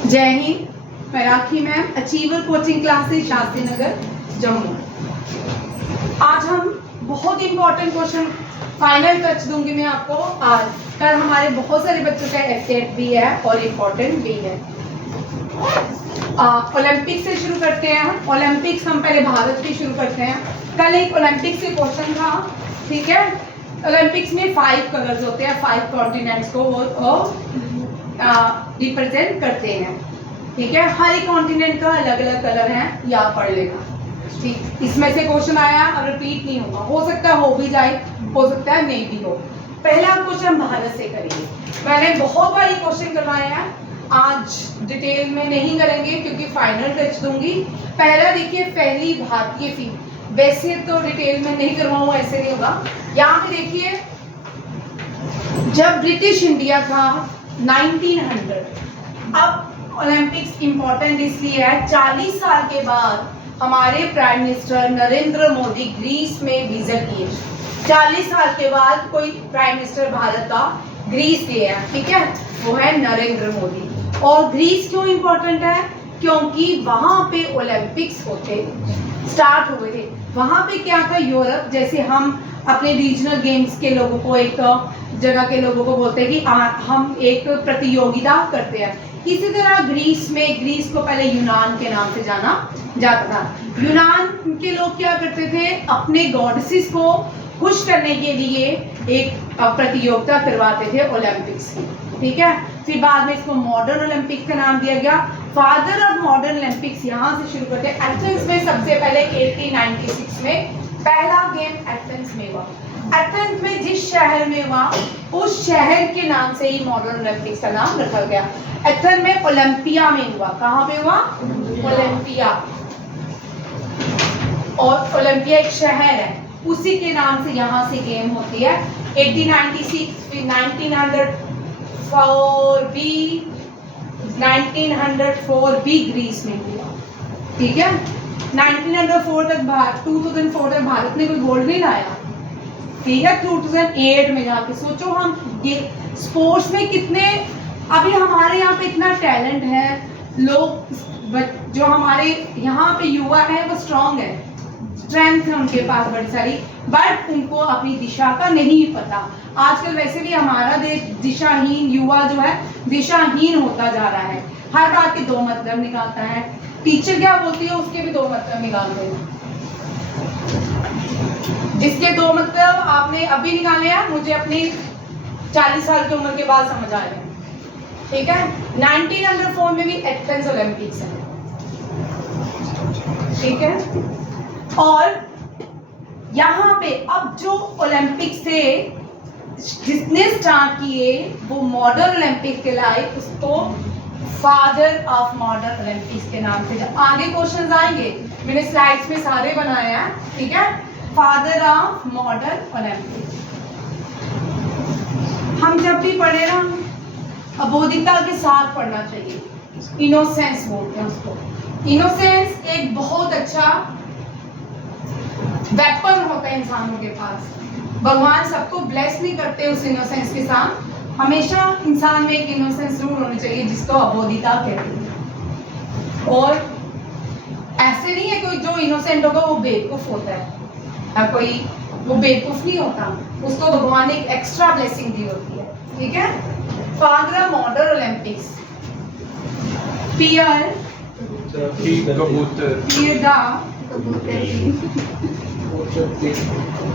जय हिंद, मैं Rakhi ma'am, achiever coaching classes Shastri Nagar Jammu. आज हम बहुत इंपॉर्टेंट क्वेश्चन फाइनल टच दूंगी मैं आपको। आज कल हमारे बहुत सारे बच्चों का एफटेट भी है और इम्पोर्टेंट भी है। ओलंपिक से शुरू करते हैं हम। ओलंपिक्स हम पहले भारत से शुरू करते हैं। कल एक ओलंपिक से क्वेश्चन था, ठीक है। ओलंपिक्स में 5 कलर्स होते हैं, 5 कॉन्टिनेंट्स को वो रिप्रेजेंट करते हैं, ठीक है। हर एक कॉन्टिनेंट का अलग अलग कलर है, याद पढ़ लेना, ठीक। इसमें से क्वेश्चन आया, अब रिपीट नहीं होगा, हो सकता है हो भी जाए, हो सकता है नहीं भी हो। पहला क्वेश्चन भारत से करेंगे। मैंने बहुत बार ये क्वेश्चन करवाया है, आज डिटेल में नहीं करेंगे क्योंकि फाइनल टच दूंगी। पहला देखिए, पहली भारतीय फिल्म, वैसे तो डिटेल में नहीं करवाऊंगा, ऐसे नहीं होगा। यहाँ पे देखिए, जब ब्रिटिश इंडिया था 1900, अब ओलंपिक्स इंपॉर्टेंट इसलिए है, 40 साल के बाद हमारे prime minister Narendra Modi Greece में विजिट किए। 40 साल के बाद कोई प्राइम मिनिस्टर भारत का ग्रीस गया, ठीक है, वो है नरेंद्र मोदी। और ग्रीस क्यों इंपॉर्टेंट है? क्योंकि वहां पे ओलंपिक्स होते स्टार्ट हुए थे। वहां पे क्या था, यूरोप जैसे हम अपने रीजनल गेम्स के लोगों को, एक जगह के लोगों को बोलते हैं कि हम एक प्रतियोगिता करते हैं, इसी तरह ग्रीस को पहले यूनान के नाम से जाना जाता था। यूनान के लोग क्या करते थे, अपने गॉडेसेस को खुश करने के लिए एक प्रतियोगिता करवाते थे ओलंपिक्स की, ठीक है। फिर बाद में इसको मॉडर्न ओलंपिक का नाम दिया गया। फादर ऑफ मॉडर्न ओलंपिक्स यहाँ से शुरू करते हैं। एथेंस में सबसे पहले 1896 में पहला गेम एथेंस में हुआ। एथेंस में जिस शहर में हुआ, उस शहर के नाम से ही मॉडर्न ओलंपिक्स का नाम रखा गया। एथेंस में ओलंपिया में हुआ। कहाँ पे हुआ? ओलंपिया। और ओलंपिया एक शहर है, उसी के नाम से यहाँ से गेम होती है। 1896, फिर 1904 भी ग्रीस में हुआ, ठीक है। 1904 तक 2004 तक भारत ने कोई गोल्ड नहीं लाया, ठीक है। 2008 में जाके सोचो, हम ये स्पोर्ट्स में कितने, अभी हमारे यहाँ पे इतना टैलेंट है, लोग जो हमारे यहाँ पे युवा है वो स्ट्रांग है, स्ट्रेंथ है उनके पास बड़ी सारी, बट उनको अपनी दिशा का नहीं पता। आजकल वैसे भी हमारा देश दिशाहीन, युवा जो है दिशाहीन होता जा रहा है, हर बात के 2 मतलब निकालता है। टीचर क्या बोलती है उसके भी 2 मतलब निकालते हैं। जिसके 2 मतलब आपने अभी निकाले हैं, मुझे अपनी 40 साल की उम्र के बाद समझ आ रहे हैं, ठीक है। 1904 में भी एथेंस ओलंपिक्स है, ठीक है। और यहाँ पे अब जो ओलंपिक्स थे जिसने स्टार्ट किए वो मॉडर्न ओलंपिक कहलाए, उसको फादर ऑफ मॉडर्न ओलंपिक्स के नाम से। आगे क्वेश्चंस आएंगे, मैंने स्लाइड्स में सारे बनाए हैं, ठीक है। फादर ऑफ मॉडर्न ओलंपिक्स हम जब भी पढ़े ना, अबोधिकता के साथ पढ़ना चाहिए। इनोसेंस बोलते हैं उसको। इनोसेंस एक बहुत अच्छा वेपन होता है इंसानों के पास। भगवान सबको ब्लेस नहीं करते उस इनोसेंस के साथ। हमेशा इंसान में एक इनोसेंस जरूर होनी चाहिए, जिसको अबोधिता कहते हैं। और ऐसे नहीं है कोई जो इनोसेंट होगा वो बेवकूफ होता है, या कोई वो बेवकूफ नहीं होता, उसको भगवान ने एक एक्स्ट्रा ब्लेसिंग दी होती है, ठीक है। फादर ऑफ मॉडर्न ओलंपिक्स पियर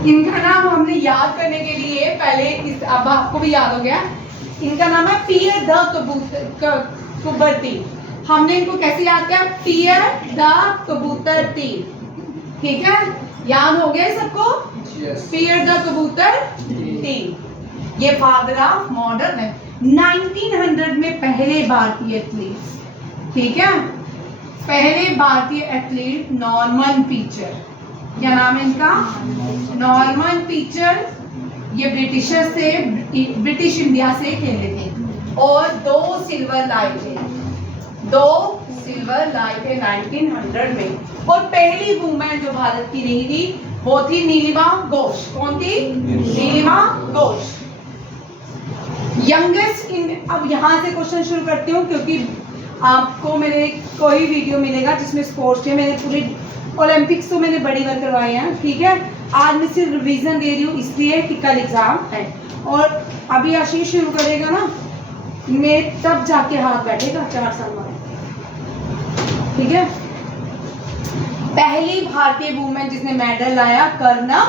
इनका नाम हमने याद करने के लिए पहले अब आपको भी याद हो गया, इनका नाम है पियर द कबूतर। हमने इनको कैसे याद किया? पियर द कबूतर, ठीक है, याद हो गया सबको? पियर द कबूतर। ये फादर ऑफ मॉडर्न है। 1900 में पहले भारतीय एथलीट, ठीक है, पहले भारतीय एथलीट नॉर्मन पीचर। क्या नाम है इनका? Norman pitcher. ये ब्रिटिशर से, ब्रिटिश इंडिया से खेले थे और 2 सिल्वर लाए थे, 2 सिल्वर लाए थे 1900 में। और पहली वुमेन जो भारत की रही थी वो थी नीलिमा घोष। कौन थी? नीलिमा घोष। यंगेस्ट इन, अब यहाँ से क्वेश्चन शुरू करती हूँ क्योंकि आपको मेरे कोई वीडियो मिलेगा जिसमें स्पोर्ट्स के मैंने पूरे ओलंपिक्स तो मैंने बड़ी बार करवाए हैं, ठीक है। आज मैं सिर्फ रिवीजन दे रही हूँ इसलिए कि कल एग्जाम है, और अभी आशीष शुरू करेगा ना, मैं तब जाके हाथ बैठेगा 4 साल बाद, ठीक है। पहली भारतीय वुमेन जिसने मेडल लाया कर्णा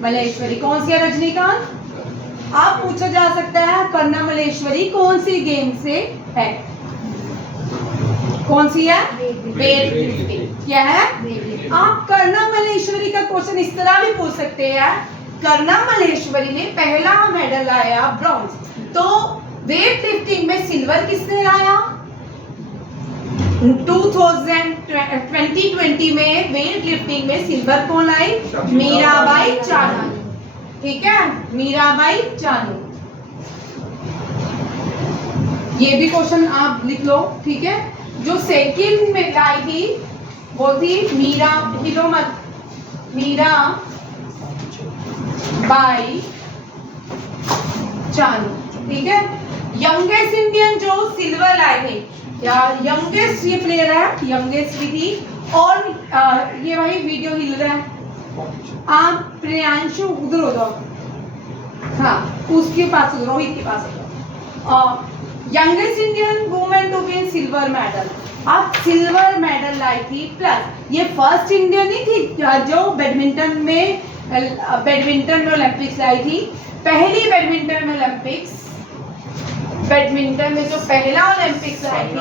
मल्लेश्वरी, कौन सी है रजनीकांत? आप पूछा जा सकता है कर्णा मल्लेश्वरी कौन सी गेम से है, कौन सी है? Weight lifting. क्या है? आप कर्णा मल्लेश्वरी का क्वेश्चन इस तरह भी पूछ सकते हैं, कर्णा मल्लेश्वरी ने पहला मेडल लाया ब्रॉन्ज, तो वेट लिफ्टिंग में सिल्वर किसने लाया? 2020 में वेट लिफ्टिंग में सिल्वर कौन लाई? मीराबाई चानू, ठीक है, मीराबाई चानू। ये भी क्वेश्चन आप लिख लो, ठीक है। जो सेकंड में लाई थी वो थी मीराबाई चानू, ठीक है। यंगेस्ट इंडियन जो सिल्वर लाए थे, या यंगेस्ट ये प्लेयर है, यंगेस्ट भी थी, और ये भाई वीडियो हिल रहा है, आप प्रियांशु उधर हो जाओ, हाँ उसके पास रोहित के पास हो जाओ। Youngest Indian women to win silver medal, आप सिल्वर मेडल लाई थी, प्लस ये फर्स्ट इंडियन ही थी जो बैडमिंटन में ओलंपिक्स लाई थी। पहली बैडमिंटन में जो पहला ओलंपिक्स लाई थी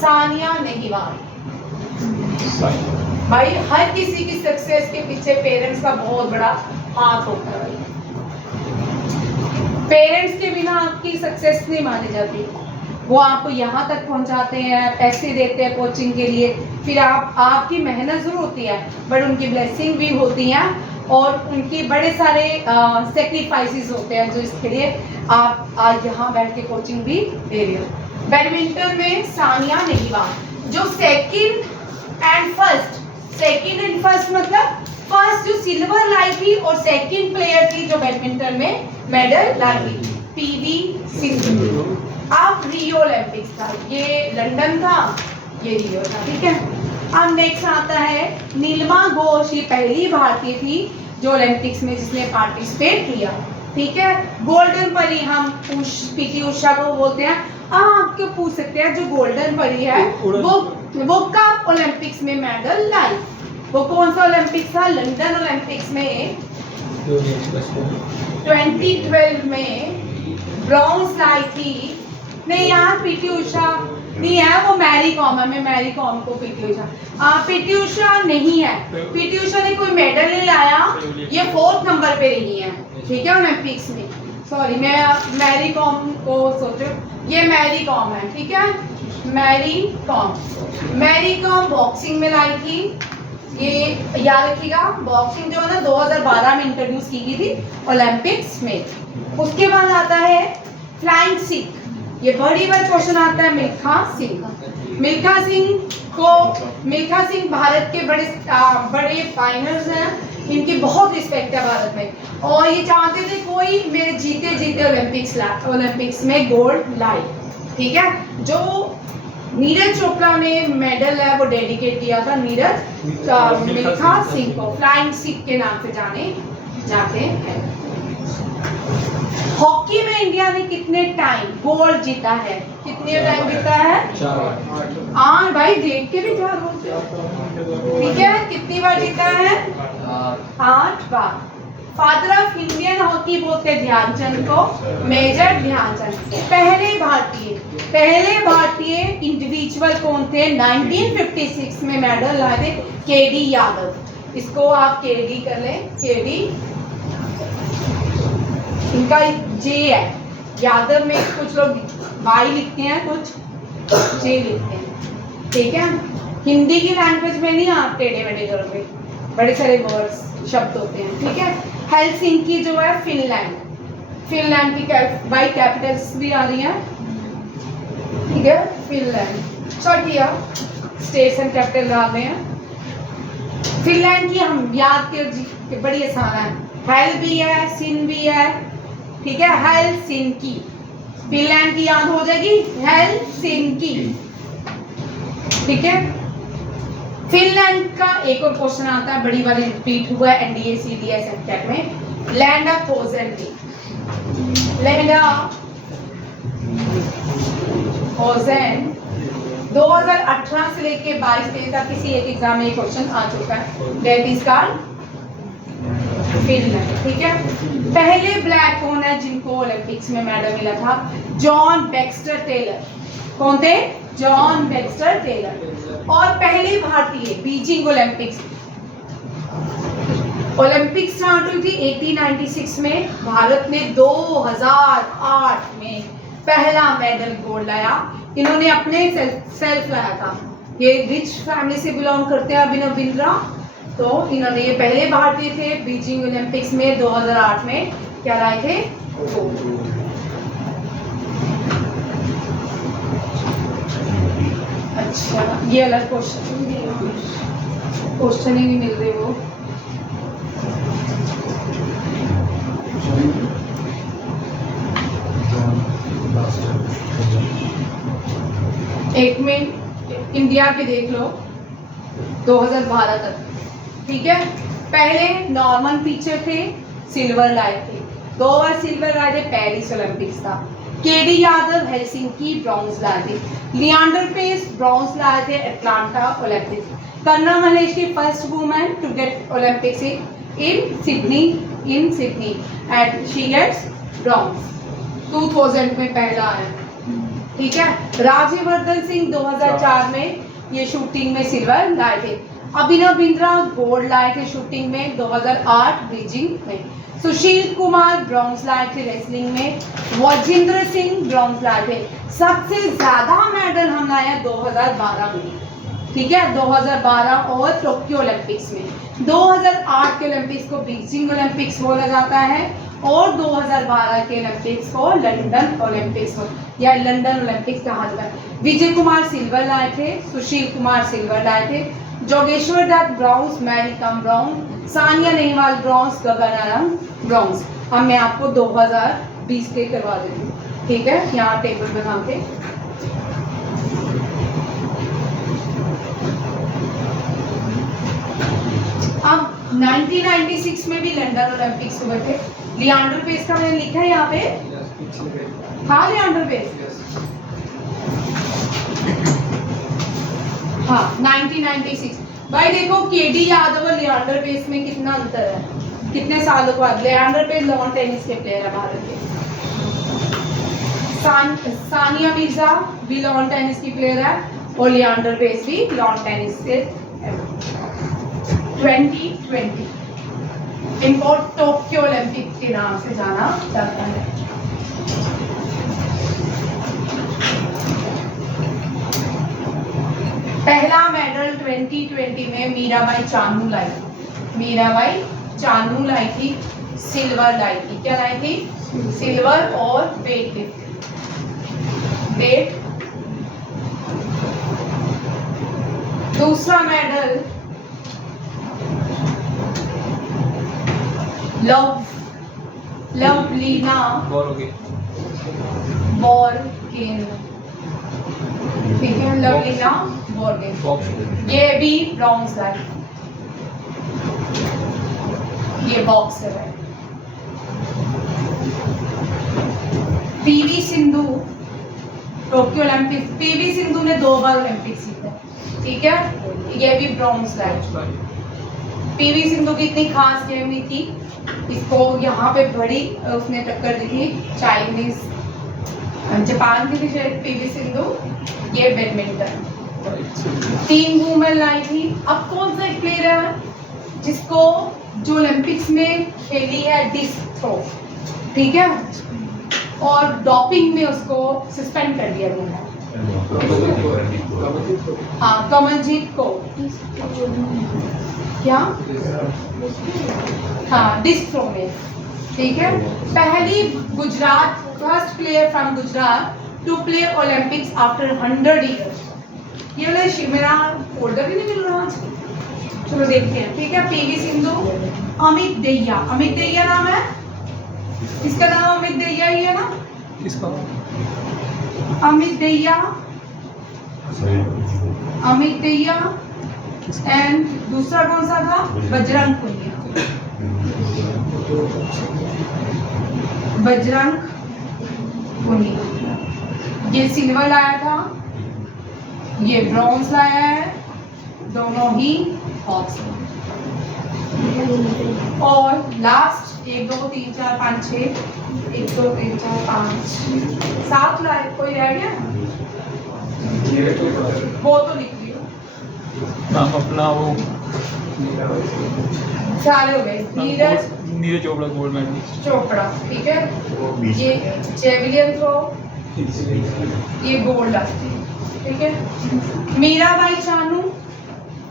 सानिया नेहवाल। भाई हर किसी की सक्सेस के पीछे पेरेंट्स का बहुत बड़ा हाथ होता है, पेरेंट्स के बिना आपकी सक्सेस नहीं मानी जाती। वो आपको यहाँ तक पहुँचाते हैं, पैसे देते हैं कोचिंग के लिए, फिर आपकी मेहनत जरूर होती है, बट उनकी ब्लेसिंग भी होती है, और उनके बड़े सारे सेक्रीफाइसेस होते हैं, जो इसके लिए आप आज यहाँ बैठ के कोचिंग भी दे रहे हो। बैडमिंटन में सानिया नेहवाल जो सेकंड एंड फर्स्ट मतलब फर्स्ट जो सिल्वर लाई थी और सेकंड प्लेयर थी जो बैडमिंटन में मेडल लाई थी, पीवी सिंधु। अब रियो ओलंपिक्स था, ये लंदन था, ये रियो था, ठीक है। अब नेक्स्ट आता है नीलिमा घोष, ये पहली भारतीय थी जो ओलंपिक्स में जिसने पार्टिसिपेट किया, ठीक है। गोल्डन परी हम पीटी उषा को बोलते हैं। आपको पूछ सकते हैं जो गोल्डन परी है वो कब ओलंपिक्स में मेडल लाई? वो कौन सा ओलंपिक्स था? लंदन ओलंपिक्स में 2012 में ब्रॉन्ज लाई थी। नहीं यार, पीटी उषा नहीं है, वो मैरी कॉम है, मैं मैरी कॉम को पीटी उषा नहीं है। पीटी उषा ने कोई मेडल नहीं लाया, ये 4th नंबर पे रही है, ठीक है, ओलंपिक्स में। सॉरी, मैं मैरी कॉम को सोचो, ये मैरी कॉम है, ठीक है, मैरी कॉम बॉक्सिंग में लाई थी। ये याद रखिएगा, बॉक्सिंग जो है ना 2012 में इंट्रोड्यूस की गई थी ओलंपिक्स में। उसके बाद आता है फ्लाइंग सिख, ये बड़ी बार क्वेश्चन आता है। मिल्खा सिंह भारत के बड़े फाइनर्स हैं, इनकी बहुत रिस्पेक्ट है भारत में, और ये चाहते थे कोई मेरे जीते ओलंपिक्स में गोल्ड लाए, ठीक है। जो नीरज चोपड़ा ने मेडल है वो डेडिकेट किया था मिल्खा सिंह को, फ्लाइंग सिख के नाम से जाने जाते हैं। हॉकी में इंडिया ने कितने टाइम गोल्ड जीता है? कितने टाइम जीता है? 8 भाई, देख के भी 4 बोलते हो, ठीक है। कितनी बार जीता है? 8 बार। फादर ऑफ इंडियन हॉकी बोलते हैं ध्यानचंद को, मेजर ध्यानचंद। पहले भारतीय इंडिविजुअल कौन थे? 1956 में मेडल लाए थे केडी यादव। इसको आप केडी कर लें, केडी, इनका जे है, यादव में कुछ लोग वाई लिखते हैं, कुछ जे लिखते हैं, ठीक है। हिंदी की लैंग्वेज में नहीं आप टेढ़े मेढ़े करोगे, बड़े सारे वर्ड्स शब्द होते हैं, ठीक है। हेलसिंकी जो है फिनलैंड की बाई कैपिटल्स भी आ रही हैं, ठीक है। फिनलैंड छोटिया स्टेट्स एंड कैपिटल डाल रहे हैं। फिनलैंड की हम याद के बड़ी आसान है, हेल भी है, सिन भी है, ठीक है। हेलसिंकी, फिनलैंड की याद हो जाएगी हेलसिंकी, ठीक है। फिनलैंड का एक और क्वेश्चन आता है, बड़ी वाली रिपीट हुआ है एनडीए सीडीएस एमटेक में। लैंड ऑफ पोजेंटी, लैंड ऑफ पोजेंट 2018 से लेके 22-23 तक किसी एक एग्जाम में क्वेश्चन आ चुका है। That is called Finland. ठीक है। पहले ब्लैक कौन है जिनको ओलंपिक्स में मेडल मिला था? John Baxter Taylor. कौन थे? John Baxter Taylor. और पहली भारतीय बीजिंग ओलंपिक्स, ओलंपिक स्टार्ट हुई थी 1896 में। भारत ने 2008 में पहला मेडल गोल्ड लाया। इन्होंने अपने सेल्फ लाया था। ये रिच फैमिली से बिलोंग करते हैं अभिनव बिंद्रा। तो इन्होंने, ये पहले भारतीय थे बीजिंग ओलंपिक्स में 2008 में क्या लाए थे? गोल्ड। अच्छा, ये अलग क्वेश्चन ही नहीं मिल रहे वो। एक मिनट, इंडिया के देख लो 2012 तक। ठीक है। पहले नॉर्मन पिचर थे, सिल्वर लाए थे, 2 बार सिल्वर लाए थे, पेरिस ओलंपिक्स था। केडी यादव हेलसिंकी ब्रॉन्ज लाए थे। लियांडर पेस ब्रॉन्ज लाए थे एटलांटा ओलंपिक्स। कर्ना मलेश की first women to get Olympics in Sydney and she gets bronze 2000 में पहला है। ठीक है। राज्यवर्धन सिंह 2004 में ये शूटिंग में सिल्वर लाए थे। अभिनव बिंद्रा गोल्ड लाए थे शूटिंग में 2008 बीजिंग में। सुशील कुमार ब्रॉन्ज लाए थे रेसलिंग में। वजिंद्र सिंह ब्रॉन्ज लाए थे। सबसे ज्यादा मेडल हम लाए हैं 2012 में। ठीक है। 2012 और टोक्यो ओलंपिक्स में। 2008 के ओलंपिक्स को बीजिंग ओलंपिक्स बोला जाता है और 2012 के ओलंपिक्स को लंदन ओलंपिक्स या लंदन ओलंपिक्स कहा जाता है। विजय कुमार सिल्वर लाए थे, सुशील कुमार सिल्वर लाए थे, Jogeshwar Dutt bronze, Mary Kom bronze, Saina Nehwal bronze, Gagan आराम ब्रॉन्ज। अब मैं आपको 2020 के करवा देती हूँ। ठीक है। यहाँ टेबल बना के अब 1996 में भी लंदन ओलंपिक्स हुए थे। लियांडर पेस का मैंने लिखा है यहाँ पे। हाँ, लियांडर पेस। हाँ, 1996। भाई देखो, केडी यादव और लियांडर पेस में कितना अंतर है, कितने सालों बाद। लियांडर पेस लॉन टेनिस के प्लेयर है भारत के। सानिया मिर्जा भी लॉन टेनिस की प्लेयर है और लियांडर पेस भी लॉन टेनिस से। 2020 इनको टोक्यो ओलंपिक के नाम से जाना जाता है। पहला मेडल 2020 में मीराबाई चानू लाई थी। मीराबाई चानू लाई थी, सिल्वर लाई थी। क्या लाई थी? सिल्वर और वेट लिफ्ट। दूसरा मेडल लवलीना बोरगोहेन। ठीक है। लवलीना बोरगोहेन, ये भी ब्रॉन्ज लाई। ये बॉक्सर है। PV Sindhu Tokyo Olympics, PV Sindhu ने 2 बार ओलंपिक्स जीता। ठीक है। ये भी ब्रॉन्ज लाई। पीवी सिंधु की इतनी खास गेम नहीं थी, इसको यहाँ पे बड़ी उसने टक्कर दी थी चाइनीज, जापान की थी शायद पीवी सिंधु। ये बैडमिंटन 3 वुमेन लाई थी। अब कौन सा एक प्लेयर है जिसको जो ओलंपिक्स में खेली है डिस्क थ्रो, ठीक है, और डॉपिंग में उसको सस्पेंड कर दिया गया है। हाँ, कमलजीत को क्या, हाँ, डिस्क थ्रो में। ठीक है। पहली Gujarat, first player from Gujarat to play Olympics after 100 years. ये वाला मेरा फोल्डर भी नहीं मिल रहा आज। चलो देखते हैं। ठीक है। पीवी सिंधु, अमित दहिया। अमित दहिया नाम है इसका, नाम अमित दहिया ही है ना। किसका? अमित दहिया अमित दहिया एंड दूसरा कौन सा था? बजरंग पुनिया। बजरंग पुनिया ये सिल्वर लाया था, ये ब्रॉन्ज लाया है, दोनों ही हॉक्स। और लास्ट 1 2 3 4 5 6 1 2 3 4 5 7 लाए। कोई रह गया? वो तो लिख लियो। नाम अपना वो सारे हो गए। Neeraj Chopra gold medalist. चोपड़ा, ठीक है। ये जेवलिन थ्रो, ये गोल्ड आती है, ठीक है। मीराबाई चानू,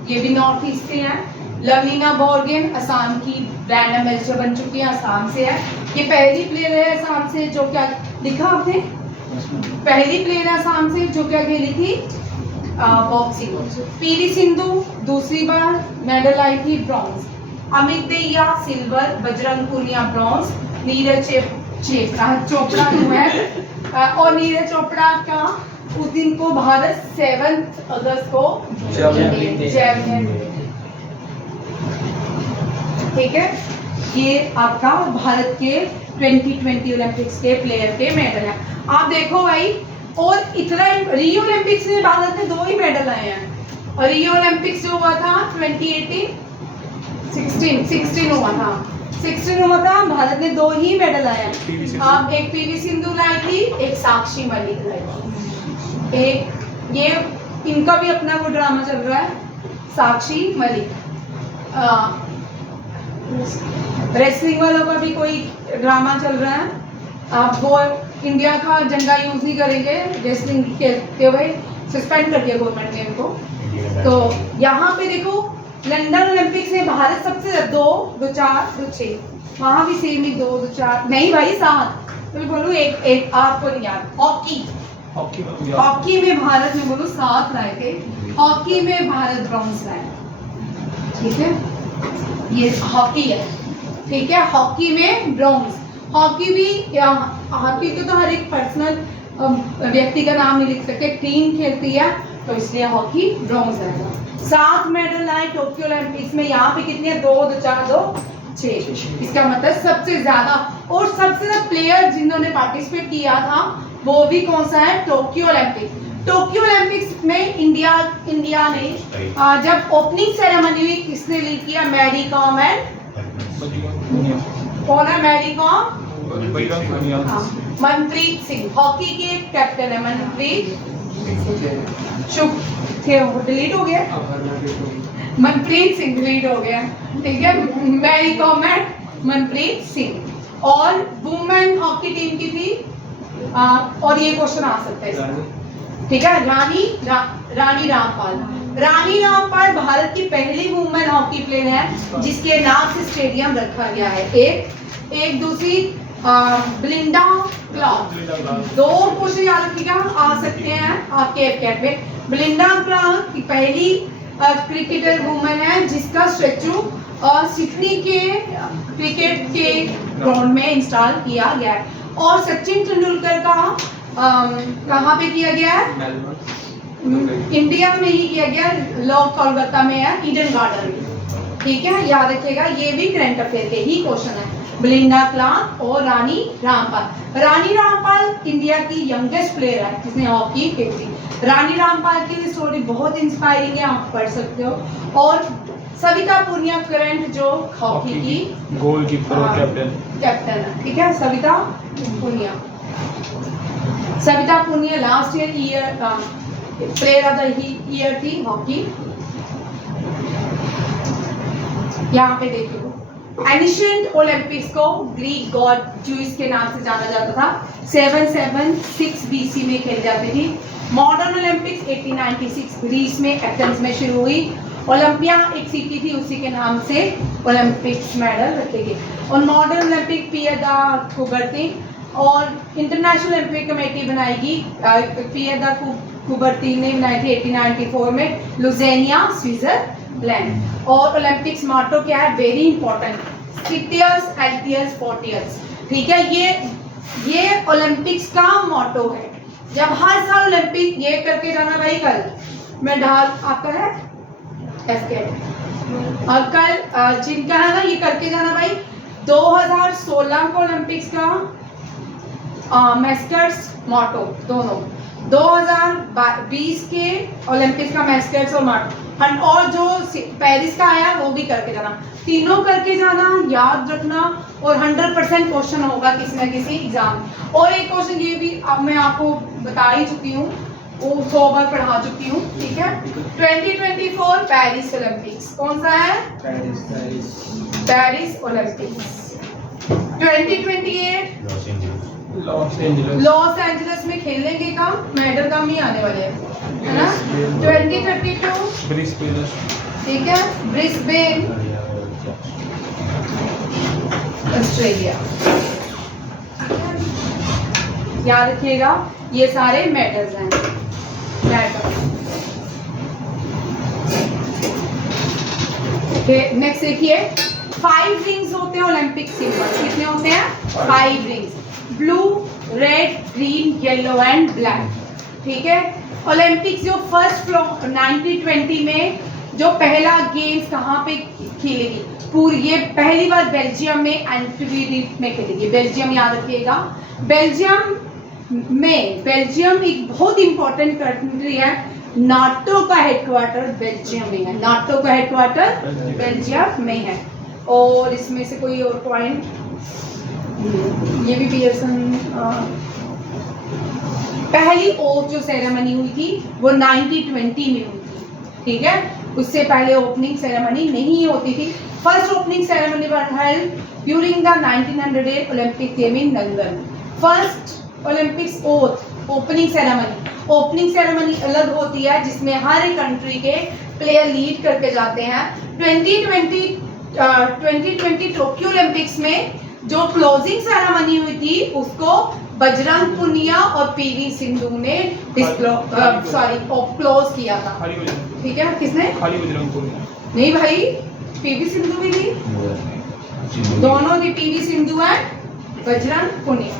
ये भी नॉर्थ ईस्ट से है। लवलीना बोर्गेन असम की ब्रांड एम्बेसडर बन चुकी है, असम से है। ये पहली प्लेयर है असम से जो क्या लिखा आपने? पहली प्लेयर है असम से जो क्या खेली थी बॉक्सिंग। पीवी सिंधु दूसरी बार मेडल आई थी, bronze. Amit Dahiya silver, Bajrang Punia bronze, Neeraj Chopra जो है और नीरज चोपड़ा का उस दिन को भारत 7 अगस्त को जैवलिन, ठीक है। ये आपका भारत के 2020 ओलंपिक्स के प्लेयर के मेडल है। आप देखो भाई, और इतना रियो ओलंपिक्स में भारत ने 2 ही मेडल आए हैं। और रियो ओलंपिक्स जो हुआ था 2018 16 हुआ था, 16 हुआ था, भारत ने 2 ही मेडल आए हैं। आप एक पीवी सिंधु लाई थी, एक साक्षी मलिक लाई थी। एक ये इनका भी अपना वो ड्रामा चल रहा है, साक्षी मलिक। रेसलिंग वालों का भी कोई ड्रामा चल रहा है। आप वो इंडिया का झंडा यूज नहीं करेंगे रेसलिंग खेलते हुए, सस्पेंड कर दिया गवर्नमेंट ने इनको। तो यहाँ पे देखो लंदन ओलंपिक्स में भारत सबसे 2 2 4 2 6, वहाँ भी सेम ही 2 2 4 नहीं भाई 7, तो बोलूँ एक आपको नहीं याद। हॉकी में भारत में बोलूँ 7 लाए थे, हॉकी में भारत ब्रॉन्ज लाए, ठीक है। ये हॉकी है, ठीक है, हॉकी में ब्रॉन्ज। हॉकी भी हॉकी को तो हर एक पर्सनल व्यक्ति का नाम नहीं लिख सकते, टीम खेलती है, तो इसलिए हॉकी ब्रॉन्ज है। 7 मेडल आए टोक्यो ओलंपिक्स में। यहाँ पे कितने? 2 2 4 2 6। इसका मतलब सबसे ज्यादा और सबसे ज्यादा प्लेयर जिन्होंने पार्टिसिपेट किया था वो भी कौन सा है? Tokyo Olympics. टोक्यो ओलंपिक्स में इंडिया ने जब ओपनिंग सेरेमनी हुई किसने लीड किया? मैरी कॉम एंड कौन है? मैरी कॉम, मनप्रीत सिंह। हॉकी के कैप्टन है मनप्रीत, चुप थे वो डिलीट हो गया, मनप्रीत सिंह डिलीट हो गया, ठीक है। मैरी कॉम एंड मनप्रीत सिंह। और वुमेन हॉकी टीम की थी और ये क्वेश्चन आ सकता है, ठीक है, रानी रामपाल। रानी रामपाल भारत की पहली वुमेन हॉकी प्लेयर है जिसके नाम से स्टेडियम रखा गया है। एक दूसरी ब्लिंडा क्लॉक। 2 क्वेश्चन याद रखिएगा, आ सकते हैं आपके कैट में। ब्लिंडा क्लॉक की पहली क्रिकेटर वुमेन है जिसका स्टैचू सिडनी के क्रिकेट के ग्राउंड में इंस्टॉल किया गया है। और सचिन तेंदुलकर का कहाँ पे किया गया है? इंडिया में ही किया गया, लॉ कोलकाता में है, ईडन गार्डन, ठीक है, याद रखिएगा। ये भी करंट अफेयर के ही क्वेश्चन है। ब्लिंडा क्लार्क और रानी रामपाल। रानी रामपाल इंडिया की यंगेस्ट प्लेयर है जिसने हॉकी खेली। रानी रामपाल की स्टोरी बहुत इंस्पायरिंग है, आप पढ़ सकते हो। और सविता पुनिया करंट जो हॉकी की गोलकीपर और कैप्टन है, ठीक है, Savita Punia. Savita Punia last year player of the year थी हॉकी। यहाँ पे देखिए एंशिएंट ओलंपिक्स को ग्रीक गॉड ज्यूस के नाम से जाना जाता था। 776 BC में खेली जाती थी। मॉडर्न ओलंपिक्स 1896 ग्रीस में एथेंस में शुरू हुई। ओलंपिया एक सिटी थी, उसी के नाम से ओलंपिक्स मेडल रखे गए। और modern Olympic Pierre de Coubertin और इंटरनेशनल ओलंपिक कमेटी बनाएगी पियर द कुबर्टिन ने बनाई थी 1894 में लुज़ेनिया स्विट्जरलैंड। और ओलंपिक्स मॉटो क्या है? वेरी इंपॉर्टेंट, सिटियर्स एल्टियर्स फोर्टियर्स, ठीक है। ये ओलंपिक्स का मॉटो है, जब हर साल ओलंपिक ये करके जाना भाई, कल मैं ढाल आपका है एफकेट, और कल जिनका है ना ये करके जाना भाई। 2016 को ओलंपिक्स का मेस्टर्स मोटो दोनों, 2020 के ओलंपिक्स का मेस्टर्स और मोटो, और जो पेरिस का आया वो भी करके जाना, तीनों करके जाना, याद रखना। और 100% क्वेश्चन होगा किसी न किसी एग्जाम। और एक क्वेश्चन ये भी अब मैं आपको बता ही चुकी हूँ, वो 100 बार पढ़ा चुकी हूँ, ठीक है। 2024 पेरिस ओलंपिक्स कौन सा है? Paris Olympics. 2028 लॉस एंजलिस में खेलेंगे, कम मेडल कम ही आने वाले हैं, है ना। 2032 ब्रिस्बेन, ठीक है, ब्रिस्बेन ऑस्ट्रेलिया। याद रखिएगा ये सारे मेडल्स हैं, नेक्स्ट देखिए, 5 रिंग्स होते हैं ओलंपिक सिंबल। कितने होते हैं? 5 rings, blue, red, green, yellow and black, ठीक है। ओलंपिक्स जो फर्स्ट फ्लोर 1920 में जो पहला गेम्स कहाँ पे खेलेगी, पूरी ये पहली बार बेल्जियम में एंटीवीड में खेलेगी। बेल्जियम याद रखिएगा, बेल्जियम एक बहुत इंपॉर्टेंट कंट्री है, नाटो का हेडक्वार्टर बेल्जियम में है, नाटो का हेडक्वार्टर बेल्जियम में है। और इसमें से कोई और पॉइंट, ये भी पियर्सन, पहली ओथ जो सेरेमनी हुई थी वो 1920 में हुई थी, ठीक है। उससे पहले ओपनिंग सेरेमनी नहीं होती थी। First opening ceremony were held during the 1908 Olympic game in London. First Olympics oath opening ceremony अलग होती है, जिसमें हर एक कंट्री के प्लेयर लीड करके जाते हैं। 2020 टोक्यो ओलंपिक्स में जो क्लोजिंग सेरेमनी हुई थी उसको बजरंग पुनिया और पीवी सिंधु ने क्लोज किया था, ठीक है। किसने? खाली बजरंग पुनिया नहीं भाई, पीवी सिंधु भी थी, दोनों थी, PV Sindhu and Bajrang Punia.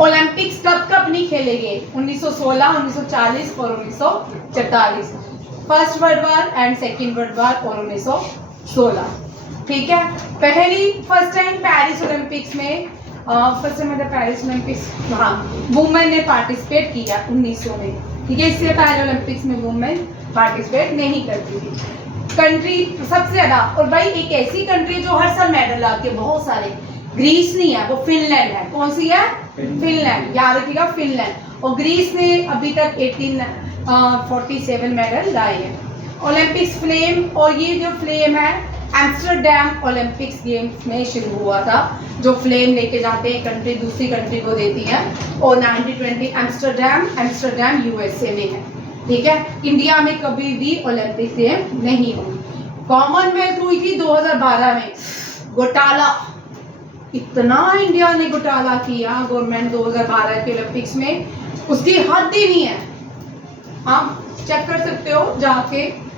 Olympics कब नहीं खेलेंगे? 1916, 1940 और 1944। First world war and second world war और 1916, ठीक है। फर्स्ट टाइम पेरिस ओलंपिक्स में पेरिस ओलंपिक्स, हाँ, वुमेन ने पार्टिसिपेट किया 1900 में, ठीक है। इससे पहले ओलंपिक्स में वुमेन पार्टिसिपेट नहीं करती थी। कंट्री सबसे ज्यादा, और भाई एक ऐसी कंट्री जो हर साल मेडल लाती है बहुत सारे, ग्रीस नहीं है, वो फिनलैंड है। कौन सी है? फिनलैंड, याद रखिएगा, फिनलैंड। और ग्रीस ने अभी तक 47 मेडल लाए हैं। ओलंपिक्स फ्लेम, और ये जो फ्लेम है एम्स्टर्डम ओलंपिक्स गेम्स में शुरू हुआ था, जो फ्लेम लेके जाते हैं कंट्री दूसरी कंट्री को देती है। और 1920 एम्स्टर्डम यूएसए में है, ठीक है। इंडिया में कभी भी ओलंपिक गेम नहीं हुई। कॉमनवेल्थ हुई थी 2012 में, घोटाला, इतना इंडिया ने घोटाला किया गवर्नमेंट 2012 के ओलंपिक्स में, उसकी हद ही नहीं है। आप चेक कर सकते हो जाके,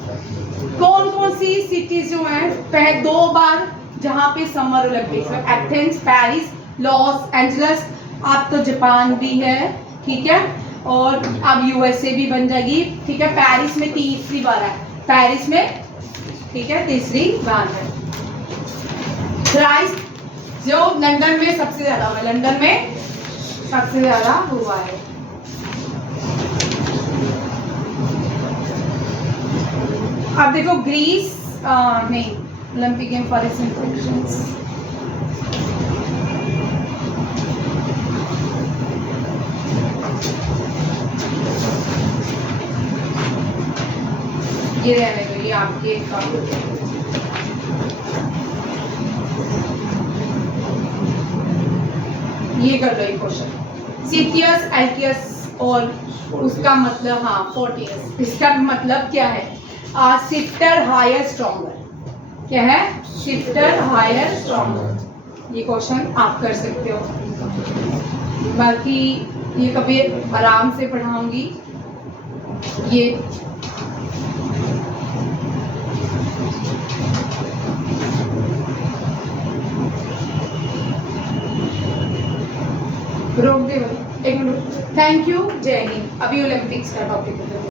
कौन कौन सी सिटीज जो हैं, पहले 2 बार जहाँ पे समर ओलंपिक्स में, एथेंस, पेरिस, लॉस एंजलिस, अब तो जापान भी है, ठीक है। और अब यूएसए भी बन जाएगी, ठीक है। पेरिस में तीसरी बार है, पेरिस में, ठीक है, तीसरी बार है। थ्राइस जो लंदन में सबसे ज्यादा हुआ, लंदन में सबसे ज्यादा हुआ है। अब देखो ग्रीस, नहीं, ओलंपिक गेम फॉर इंफेक्शंस, ये रहने दो, ये आपके ये कर लो क्वेश्चन। सिटियस, एल्कियस और उसका मतलब, हाँ, फोर्टियस, इसका मतलब क्या है? शिफ्टर हायर स्ट्रॉन्गर, क्या है? Swifter higher stronger. ये क्वेश्चन आप कर सकते हो, बाकी ये कभी आराम से पढ़ाऊंगी। ये रोक दे भाई, एक मिनट। थैंक यू, जय हिंद। अभी ओलंपिक्स का टॉपिक है।